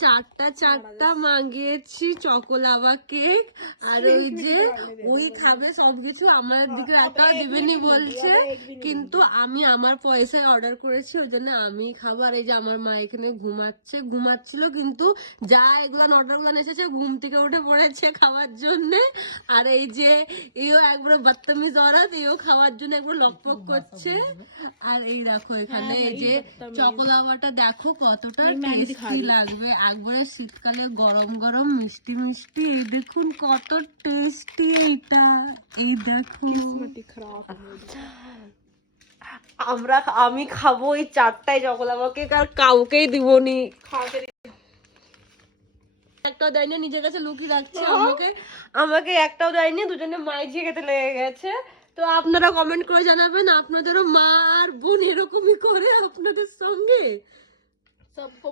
চারটা মাগিয়েছি choco lava cake, আর ওই যে ওই খাবে সবকিছু, আমার দিকে একটাও দিবেনি বলছে, কিন্তু আমি আমার পয়সায় অর্ডার করেছি, ওই জন্য আমি খাবো। আর এই যে আমার মা এখানে ঘুমাচ্ছিল, কিন্তু যা এগুলো অর্ডার গুলো এসেছে ঘুম থেকে উঠে পড়েছে খাওয়ার জন্য। আর এই যে এও একবার বদতমিজ औरत, এও খাওয়ার জন্য একবার লকপক করছে। আর এই দেখো এখানে এই যে চকোলাভাটা দেখো কতটা টেস্টি লাগবে, একবারে শীতকালে গরম গরম মিষ্টি মিষ্টি, এই দেখুন কত টেস্টি এইটা, এই দেখো। আমি খাবো এই 4টাই চকোলাভা কেক, আর কাউকেই দিবনি। একটাও দেয়নি, নিজের কাছে লুকিয়ে রাখছে, আমাকে একটাও দেয়নি, দুজনে মাইঝে খেতে লেগে গেছে। তো আপনারা কমেন্ট করে জানাবেন আপনাদেরও মা আর বোন এরকমই করে আপনাদের সঙ্গে।